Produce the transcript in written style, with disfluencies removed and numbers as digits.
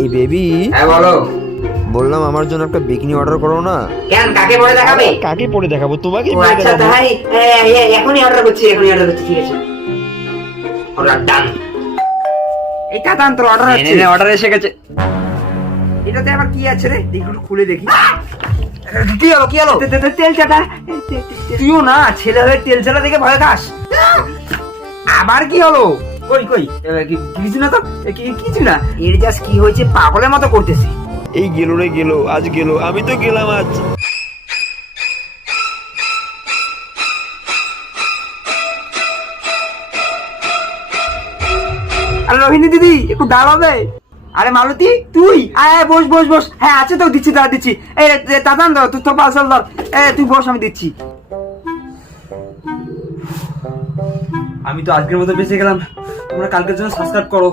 এই বেবি, হ্যাঁ বলো। বললাম আমার জন্য একটা বিকিনি অর্ডার করো না। কেন, কাকে পরে দেখাবে? কাকে পরে দেখাবো? তোমাকে ও পরে আচ্ছা দেখাবো। তাই, এখনই অর্ডার করছি, ঠিক আছে। অর্ডার ডান। এটা দান, তোর অর্ডার আছে। অর্ডার এসে গেছে। এটাতে আবার কি আছে রে? দেখি একটু খুলে দেখি। কি হলো, কি হলো? তেল চাটা। তুইও না ছেলে হয়ে তেল চাটা দেখে ভয় খাস। আবার কি হলো? কই কই, কিছু না তো, কিছু না। এর জাস্ট কি হয়েছে, পাগলের মতো করতেছে। এই গেল রে গেল, আজ গেল, আমি তো গেলাম আজ। আরে রোহিণী দিদি, একটু দাঁড়াবে? আরে মালতী তুই আয় আয়, বস বস বস। হ্যাঁ আছে তো, দিচ্ছি দাঁড়া দিচ্ছি। দাদান ধর, তুই তোর পার্সেল ধর। তুই বস, আমি দিচ্ছি। আমি তো আজকের মতো বেঁচে গেলাম। তোমরা কালকের জন্য সাবস্ক্রাইব করো।